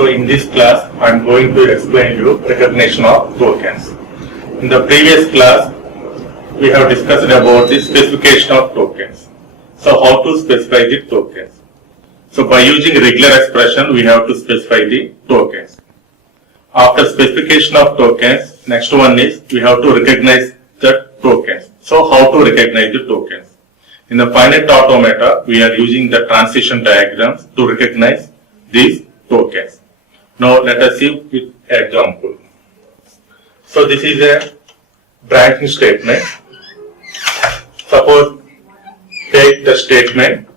So in this class, I am going to explain you recognition of tokens. In the previous class, we have discussed about the specification of tokens. So how to specify the tokens? So by using regular expression, we have to specify the tokens. After specification of tokens, next one is we have to recognize the tokens. So how to recognize the tokens? In the finite automata, we are using the transition diagrams to recognize these tokens. Now let us see with example. So this is a branching statement. Suppose take the statement.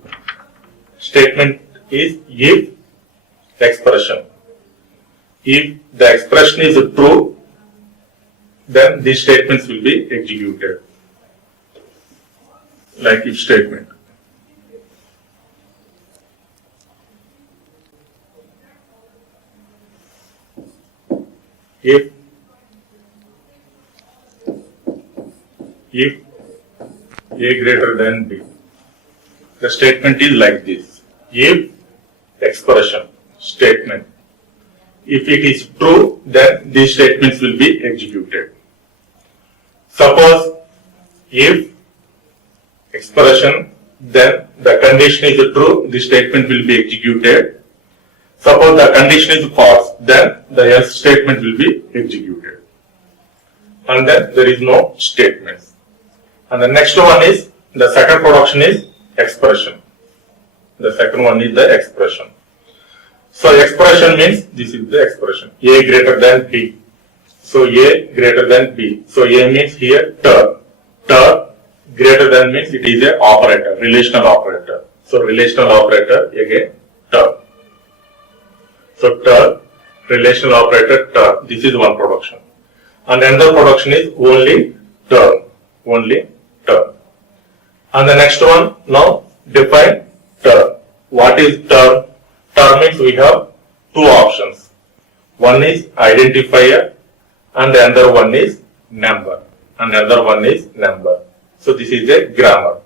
Statement is if expression. If the expression is true, then these statements will be executed. Like if statement. If A greater than B. The statement is like this. If expression, statement. If it is true, then these statements will be executed. Suppose if expression, then the condition is true, the statement will be executed. Suppose the condition is false, then the else statement will be executed. And then there is no statements. And the next one is, the second production is expression. The second one is the expression. So expression means, this is the expression, A greater than B. So A greater than B. So A means here ter. Ter greater than means it is a operator, relational operator. So relational operator again ter. So ter, relational operator ter. This is one production. And another production is only ter. Only ter. And the next one, now define ter. What is ter? Ter means we have two options. One is identifier and the other one is number. And the other one is number. So this is a grammar.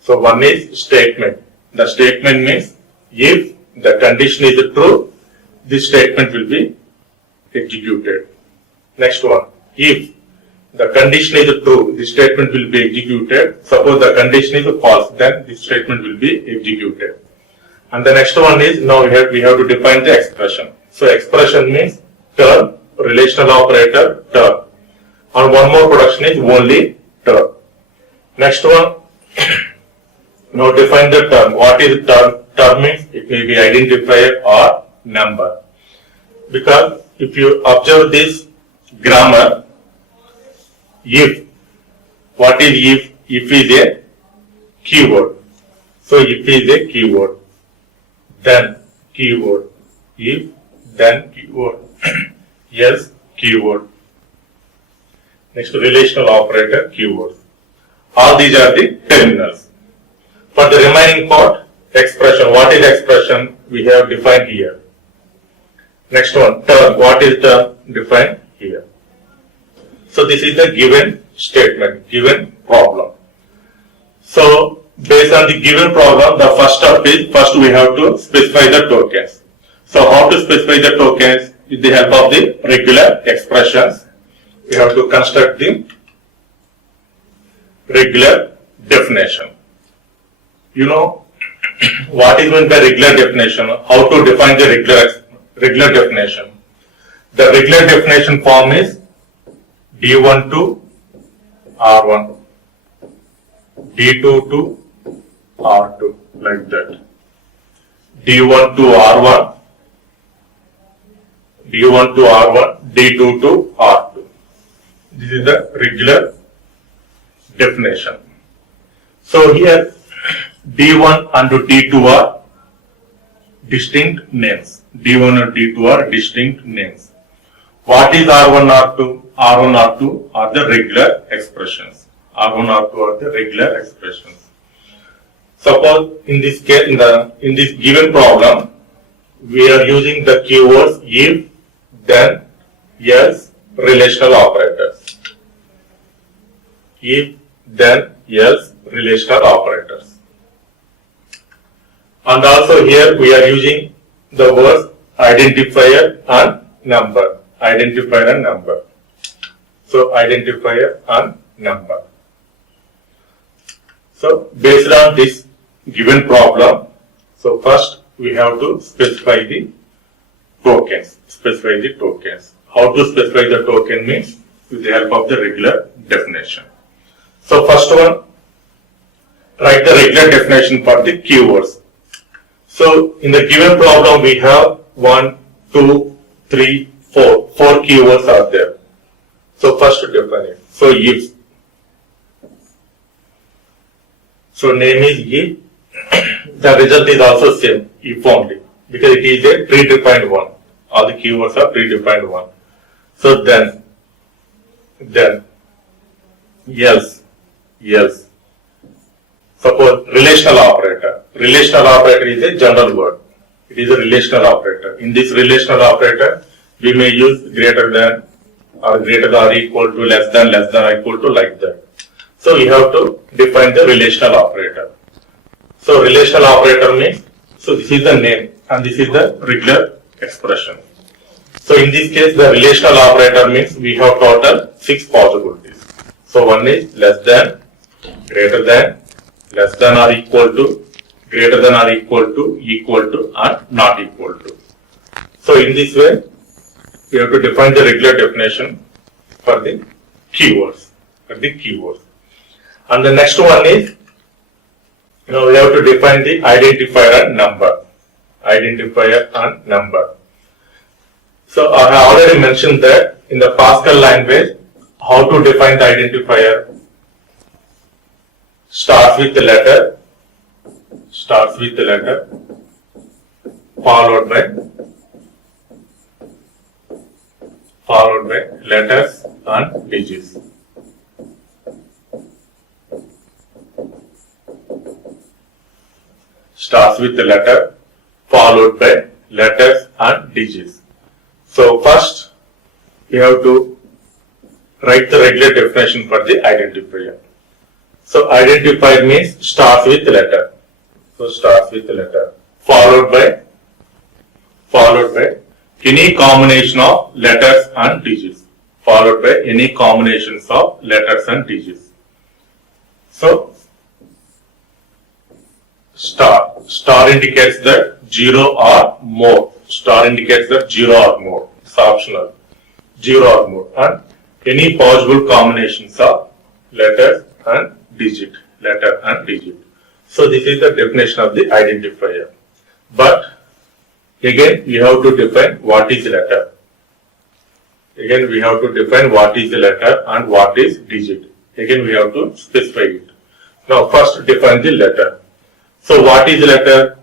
So one is statement. The statement means if the condition is true, this statement will be executed. Next one. If the condition is true, this statement will be executed. Suppose the condition is false, then this statement will be executed. And the next one is, now we have to define the expression. So expression means ter, relational operator ter. And one more production is only ter. Next one, now define the term. What is term? Term means it may be identifier or number. Because if you observe this grammar, if, what is if? If is a keyword. So if is a keyword. Then keyword. If, then keyword. Yes, keyword. Next, relational operator, keyword. All these are the terminals. For the remaining part, expression. What is expression? We have defined here. Next one, term. What is term? Defined here. So this is the given statement, given problem. So based on the given problem, the first step is, first we have to specify the tokens. So how to specify the tokens? With the help of the regular expressions, we have to construct the regular definition. You know what is meant by regular definition? How to define the regular definition? The regular definition form is D1 to R1, D2 to R2, like that. D1 to R1, D1 to R1, D2 to R2. This is the regular definition. So here D1 and D2 are distinct names. D1 and D2 are distinct names. What is R1, R2? R1, R2 are the regular expressions. R1, R2 are the regular expressions. Suppose in this case, in this given problem, we are using the keywords if, then, else, relational operators. If, then, else, relational operators. And also here we are using the words identifier and number. Identifier and number. So identifier and number. So based on this given problem, so first we have to specify the tokens. Specify the tokens. How to specify the token means with the help of the regular definition. So first one, write the regular definition for the keywords. So in the given problem we have 1, 2, 3, 4. 4 keywords are there. So first define it. So if. So name is if. The result is also same, if only, because it is a predefined one. All the keywords are predefined one. So then else. Suppose relational operator. Relational operator is a general word. It is a relational operator. In this relational operator, we may use greater than or equal to, less than or equal to, like that. So you have to define the relational operator. So relational operator means, so this is the name and this is the regular expression. So in this case, the relational operator means we have total 6 possibilities. So one is less than, greater than, less than or equal to, greater than or equal to, and not equal to. So in this way, we have to define the regular definition for the keywords. And the next one is, we have to define the identifier and number. Identifier and number. So I have already mentioned that in the Pascal language, how to define the identifier. Starts with the letter, followed by letters and digits. Starts with the letter, followed by letters and digits. So first, we have to write the regular definition for the identifier. So identifier means starts with the letter. So starts with the letter, followed by any combination of letters and digits. Followed by any combinations of letters and digits. So star indicates that 0 or more. Star indicates that 0 or more. It's optional. 0 or more. And any possible combinations of letters and digit. So this is the definition of the identifier. But again, we have to define what is letter. Again, we have to define what is the letter and what is digit. Again, we have to specify it. Now, first define the letter. So, what is letter?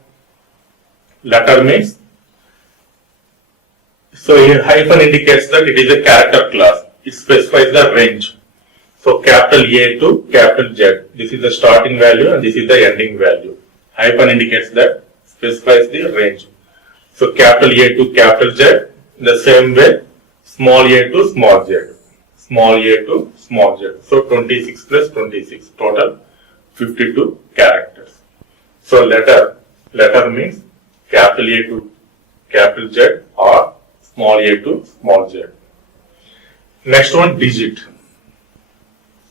Letter means, so here hyphen indicates that it is a character class. It specifies the range. So, capital A to capital Z. This is the starting value and this is the ending value. Hyphen indicates that, specifies the range. So, capital A to capital Z, in the same way, small a to small z. Small a to small z. So, 26 plus 26, total 52 characters. So, letter means capital A to capital Z or small a to small z. Next one, digit.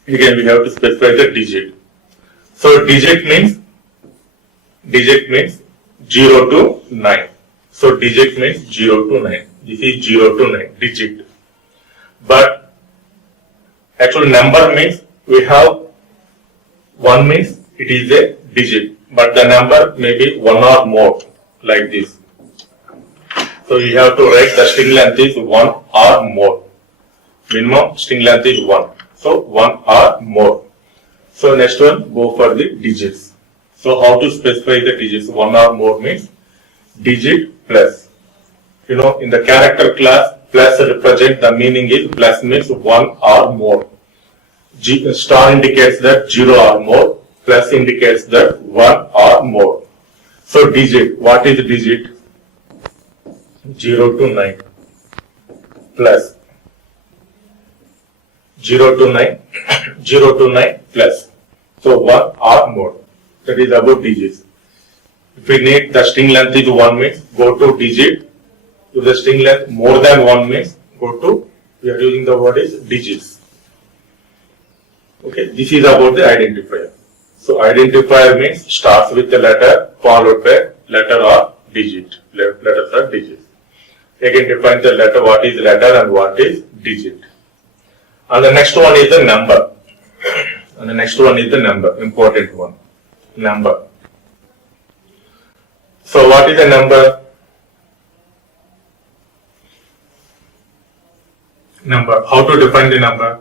Again, we have to specify the digit. So, digit means 0 to 9. So, digit means 0 to 9. This is 0 to 9, digit. But actually number means we have 1 means it is a digit. But the number may be 1 or more, like this. So, you have to write the string length is 1 or more. Minimum string length is 1. So, 1 or more. So, next one, go for the digits. So, how to specify the digits? 1 or more means digit plus. In the character class, plus represent, the meaning is plus means 1 or more. Star indicates that 0 or more. Plus indicates that 1 or more. So, digit, what is digit? 0 to 9 plus 0 to 9 plus. So, 1 or more. That is about digits. If we need the string length is 1 means go to digit If the string length more than 1 means go to, we are using the word is digits. Okay, this is about the identifier. So identifier means starts with the letter followed by letter or digit. Letters or digits. Again define the letter, what is letter and what is digit. And the next one is the number. And the next one is the number, important one. Number. So what is a number? Number. How to define the number?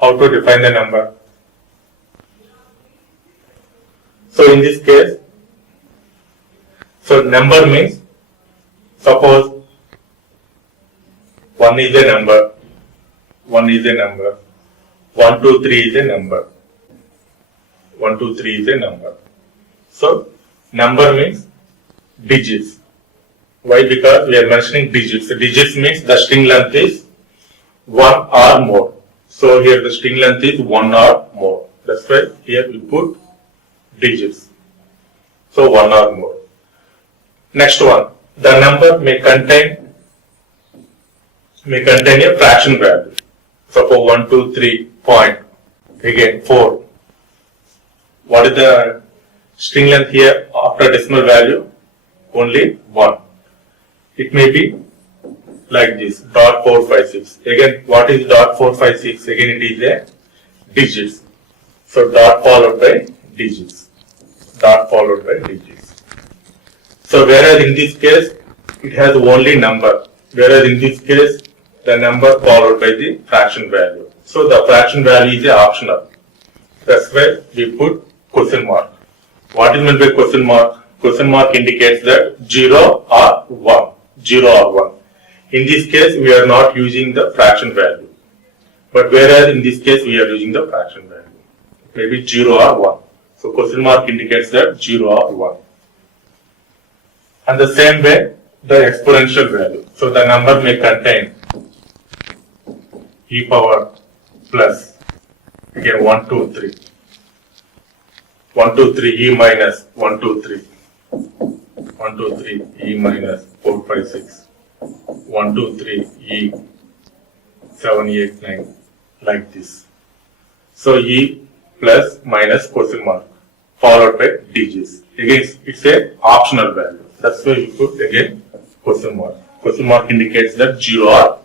How to define the number? So in this case, so number means, suppose 1 is a number, 1 is a number, 1, 2, 3 is a number, 1, 2, 3 is a number. So number means digits. Why? Because we are mentioning digits. So digits means the string length is 1 or more. So here the string length is 1 or more. That's why here we put digits. So 1 or more. Next one, the number may contain a fraction value. Suppose 1, 2, 3 point, again 4. What is the string length here after decimal value? Only 1. It may be like this, dot 456. Again, what is dot 456? Again, it is a digits. So dot followed by digits. Dot followed by digits. So whereas in this case, it has only number. Whereas in this case, the number followed by the fraction value. So the fraction value is optional. That's why we put question mark. What is meant by question mark? Question mark indicates that 0 or 1. 0 or 1. In this case, we are not using the fraction value. But whereas in this case, we are using the fraction value. Maybe 0 or 1. So question mark indicates that 0 or 1. And the same way, the exponential value. So the number may contain e power plus, again 1, 2, 3. 1, 2, 3, e minus 1, 2, 3. 1, 2, 3, e minus 4, 5, 6. 1, 2, 3, e 7, 8, 9, like this. So e plus minus question mark followed by digits. Again, it's a optional value. That's why you put again question mark. Question mark indicates that 0 or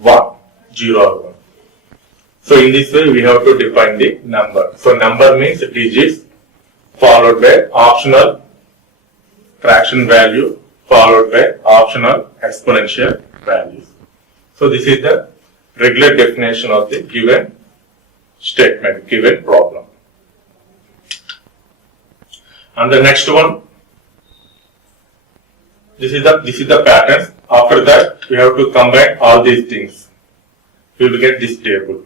1. 0 or 1. So in this way, we have to define the number. So number means digits followed by optional fraction value followed by optional exponential values. So this is the regular definition of the given statement, given problem. And the next one, this is the pattern. After that, we have to combine all these things. We will get this table.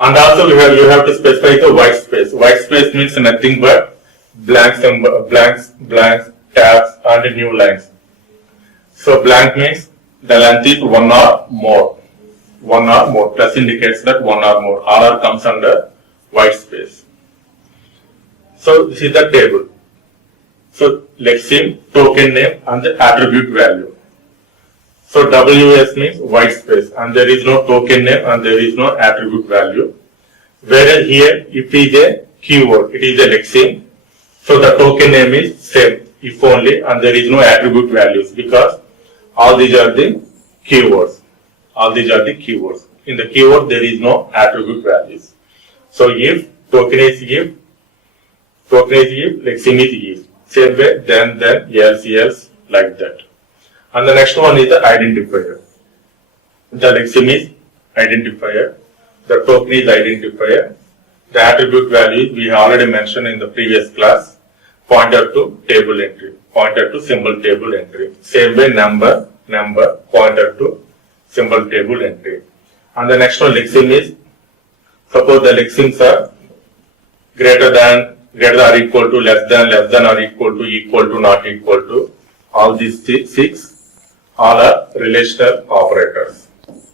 And also you have to specify the white space. White space means nothing but blanks, tabs, and new lines. So blank means the length is 1 or more. 1 or more. Plus indicates that 1 or more. RR comes under white space. So this is the table. So lexeme, token name, and the attribute value. So WS means white space, and there is no token name and there is no attribute value. Whereas here, if it is a keyword, it is a lexeme. So the token name is same, if only, and there is no attribute values because all these are the keywords. All these are the keywords. In the keyword, there is no attribute values. So if, token is if, lexeme is if. Same way, then, else, like that. And the next one is the identifier. The lexeme is identifier. The token is identifier. The attribute value we have already mentioned in the previous class. Pointer to table entry. Pointer to symbol table entry. Same way, number, pointer to symbol table entry. And the next one, lexeme is, suppose the lexemes are greater than or equal to, less than or equal to, not equal to. All these six all are relational operators.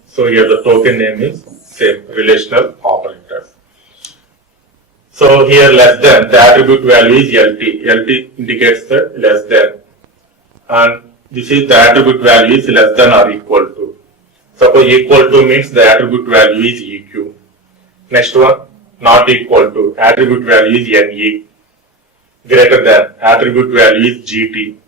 So here the token name is same, relational operators. So here less than, the attribute value is LT. LT indicates the less than. and this is the attribute value is less than or equal to. Suppose equal to means the attribute value is EQ. Next one, not equal to, attribute value is NE. Greater than, attribute value is GT.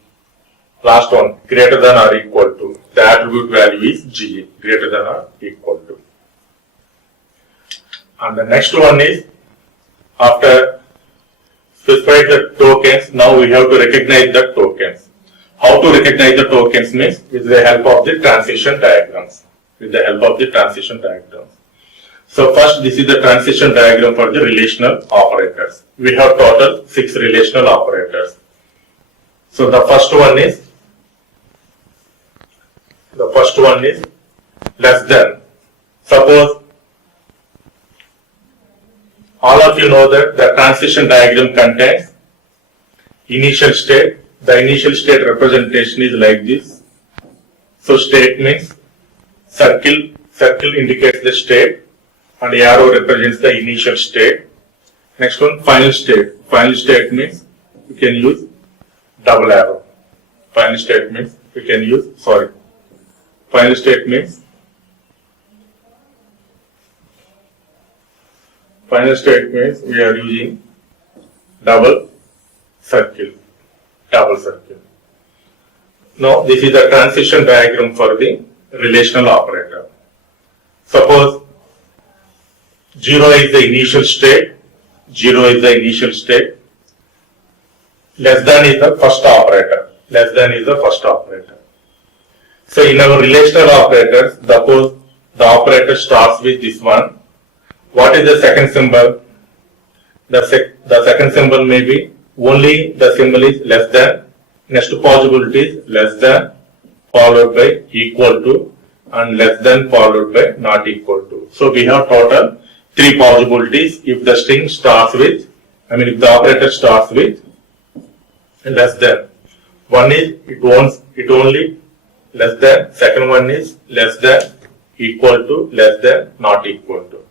Last one, greater than or equal to, the attribute value is GE, greater than or equal to. And the next one is, after specify the tokens, now we have to recognize the tokens. How to recognize the tokens means with the help of the transition diagrams. With the help of the transition diagrams. So first, this is the transition diagram for the relational operators. We have total 6 relational operators. So the first one is less than. Suppose all of you know that the transition diagram contains initial state. The initial state representation is like this. So state means circle indicates the state and arrow represents the initial state. Next one, final state. Final state means we can use double arrow. Final state means we can use, final state means we are using double circle. Now this is the transition diagram for the relational operator. Suppose 0 is the initial state, less than is the first operator. So in our relational operators, suppose the operator starts with this one. What is the second symbol? The second symbol may be only the symbol is less than, next possibility is less than followed by equal to and less than followed by not equal to. So we have total 3 possibilities if the string starts with, if the operator starts with less than. One is it only less than, second one is less than, equal to, less than, not equal to.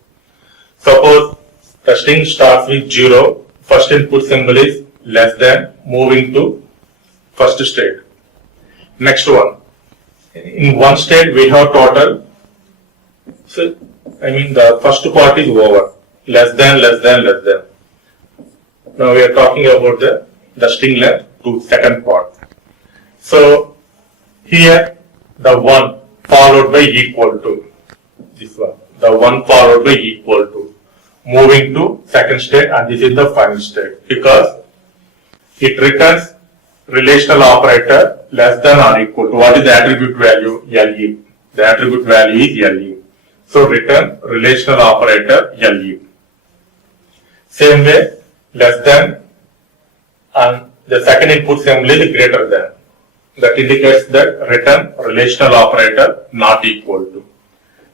Suppose the string starts with 0, first input symbol is less than, moving to first state. Next one, in one state we have total, so the first part is over, less than. Now we are talking about the string length to second part. So here the 1 followed by equal to, this one, the 1 followed by equal to, moving to second state, and this is the final state because it returns relational operator less than or equal to. What is the attribute value? LE. The attribute value is LE. So return relational operator LE. Same way, less than, and the second input symbol is greater than. That indicates that return relational operator not equal to.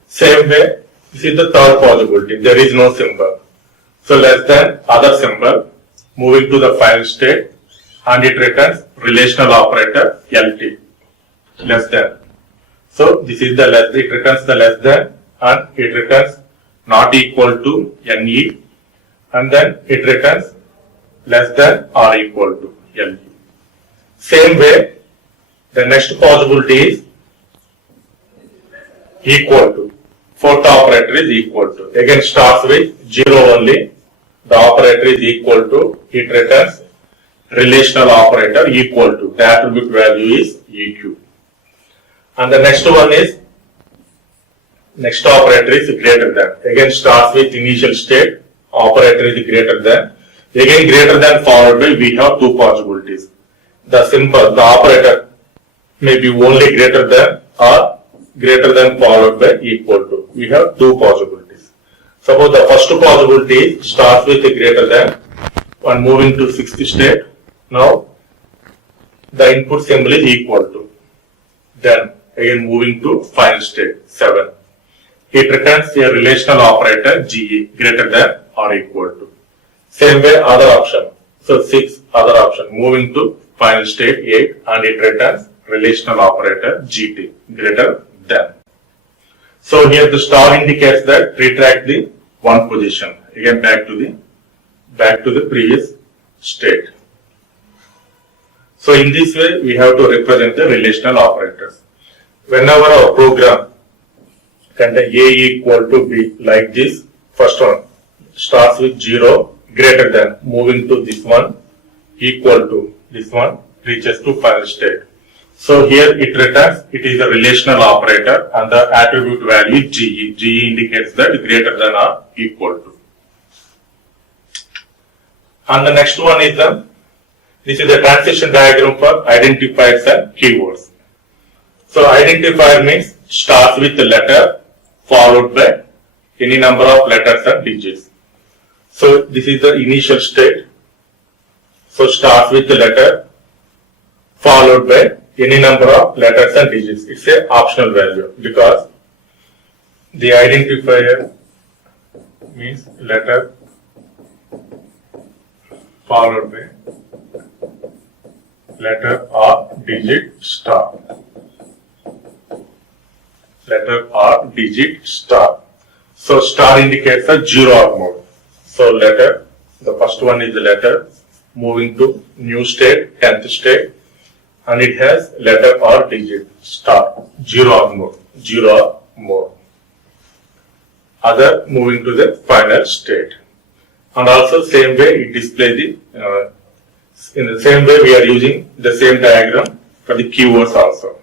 Same way, this is the third possibility. There is no symbol. So less than other symbol, moving to the final state, and it returns relational operator LT, less than. So this is the less, it returns the less than, and it returns not equal to NE, and then it returns less than or equal to LE. Same way, the next possibility is equal to. Fourth operator is equal to. Again starts with 0 only. The operator is equal to. It returns relational operator equal to. The attribute value is EQ. And the next one is, next operator is greater than. Again starts with initial state. Operator is greater than. Again greater than followed by, we have 2 possibilities. The symbol, the operator may be only greater than or greater than followed by equal to. We have 2 possibilities. Suppose the first possibility starts with a greater than and moving to 6th state. Now the input symbol is equal to. Then again moving to final state 7. It returns a relational operator GE greater than or equal to. Same way other option. So 6 other option moving to final state 8 and it returns relational operator GT greater than. So here the star indicates that retract the one position. Again back to the previous state. So in this way, we have to represent the relational operators. Whenever our program contain A equal to B like this, first one starts with 0 greater than, moving to this one equal to this one, reaches to final state. So here it returns, it is a relational operator and the attribute value is GE. GE indicates that greater than or equal to. And the next one is this is the transition diagram for identifiers and keywords. So identifier means starts with the letter followed by any number of letters and digits. So this is the initial state. So starts with the letter followed by any number of letters and digits. It's a optional value because the identifier means letter followed by letter or digit star. Letter or digit star. So star indicates a 0 or more. So letter, the first one is the letter moving to new state, 10th state, and it has letter or digit star, 0 or more, 0 or more. Other moving to the final state. And also same way it displays the, in the same way we are using the same diagram for the keywords also.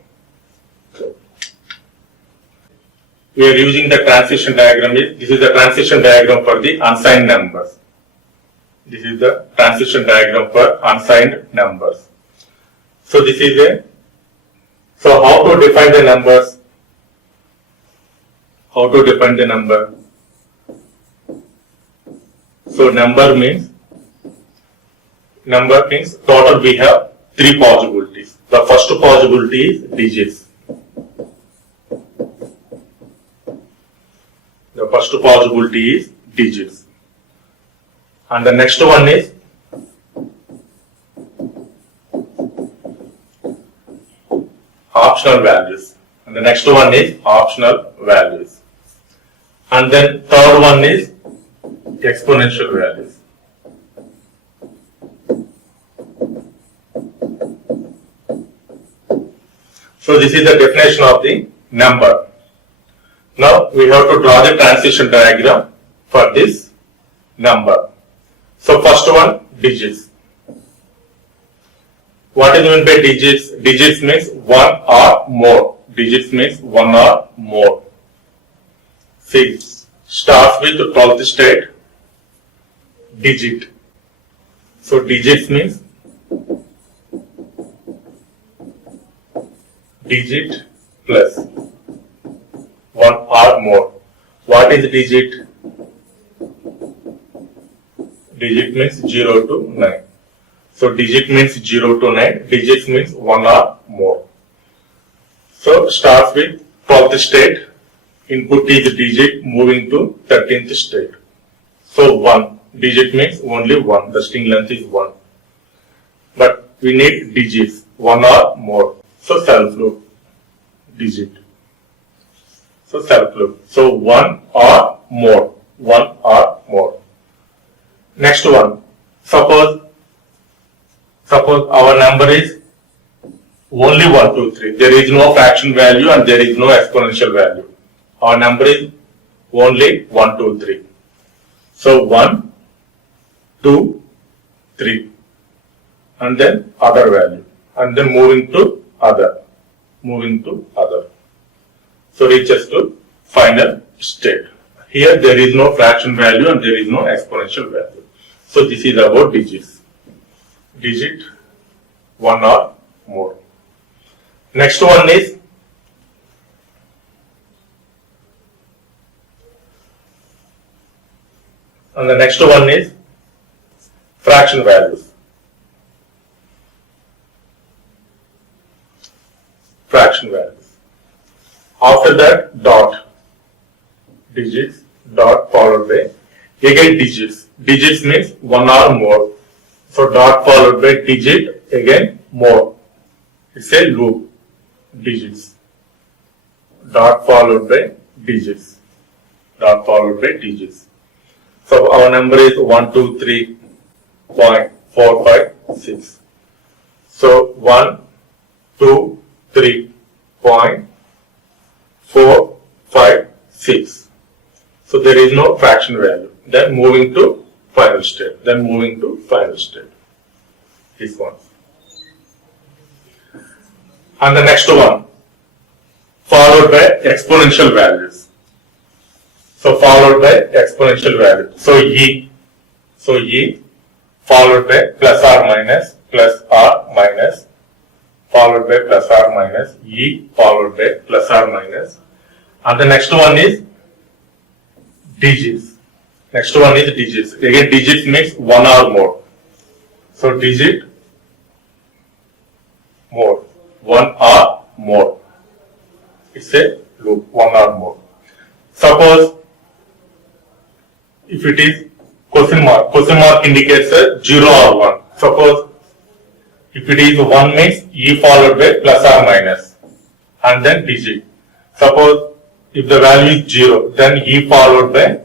We are using the transition diagram. This is the transition diagram for the unsigned numbers. This is the transition diagram for unsigned numbers. So this is a, so how to define the numbers? How to define the number? So number means total we have 3 possibilities. The first possibility is digits. The first possibility is digits. And the next one is optional values. And the next one is optional values. And then third one is exponential values. So this is the definition of the number. Now we have to draw the transition diagram for this number. So first one, digits. What is meant by digits? Digits means 1 or more. Digits means 1 or more. See, starts with the 12th state, digit. So digits means digit plus 1 or more. What is digit? Digit means 0 to 9. So digit means 0 to 9. Digits means 1 or more. So starts with 12th state. Input is digit moving to 13th state. So 1. Digit means only 1. The string length is 1. But we need digits 1 or more. So self loop. Digit. So self loop. So 1 or more. 1 or more. Next one. Suppose our number is only 1, 2, 3. There is no fraction value and there is no exponential value. Our number is only 1, 2, 3. So 1, 2, 3. And then other value. And then moving to other. Moving to other. So reaches to final state. Here there is no fraction value and there is no exponential value. So this is about digits. Digit 1 or more. Next one is and the next one is fraction values. Fraction values. After that, dot. Digits, dot followed by again digits. Digits means 1 or more. So dot followed by digit, again more. It's a loop. Digits. Dot followed by digits. Dot followed by digits. So our number is 1, 2, 3.456. So 1, 2, 3, 4, 5, 6. So there is no fraction value. Then moving to final state. This one. And the next one, followed by exponential values. So followed by exponential value. So E followed by plus or minus, followed by plus or minus, E followed by plus or minus. And the next one is digits. Again, digits means one or more. So digit more. One or more. It's a loop, one or more. Suppose if it is question mark indicates a 0 or 1. Suppose if it is 1 means E followed by plus or minus and then digit. Suppose if the value is 0, then E followed by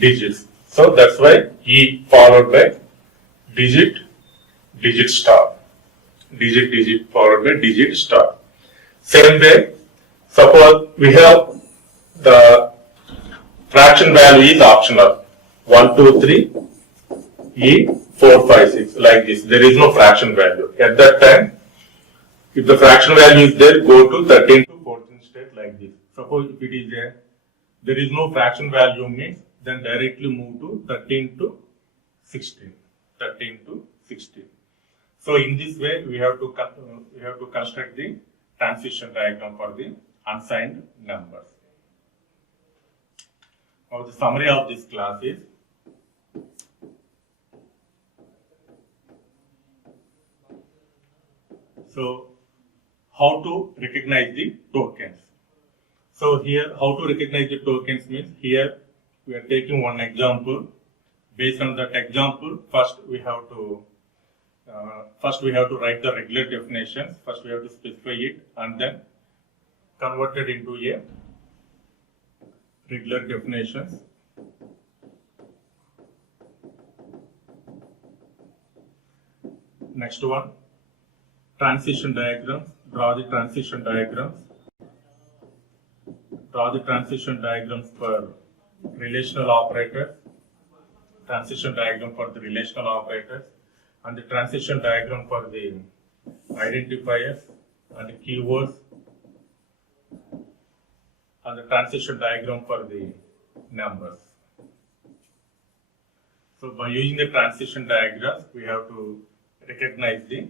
digits. So that's why E followed by digit star. Digit followed by digit star. Same way, suppose we have the fraction value is optional. 1, 2, 3, E, 4, 5, 6, like this. There is no fraction value. At that time, if the fraction value is there, go to 13 to 14 state like this. Suppose if it is there is no fraction value means, then directly move to 13 to 16. So in this way, we have to construct the transition diagram for the unsigned numbers. Now the summary of this class is, so how to recognize the tokens. So here, how to recognize the tokens means, here we are taking one example. Based on that example, first we have to write the regular definitions. First we have to specify it and then convert it into a regular definitions. Next one, transition diagrams. Draw the transition diagrams. Draw the transition diagrams for relational operators. Transition diagram for the relational operators, and the transition diagram for the identifiers and the keywords, and the transition diagram for the numbers. So by using the transition diagrams, we have to recognize the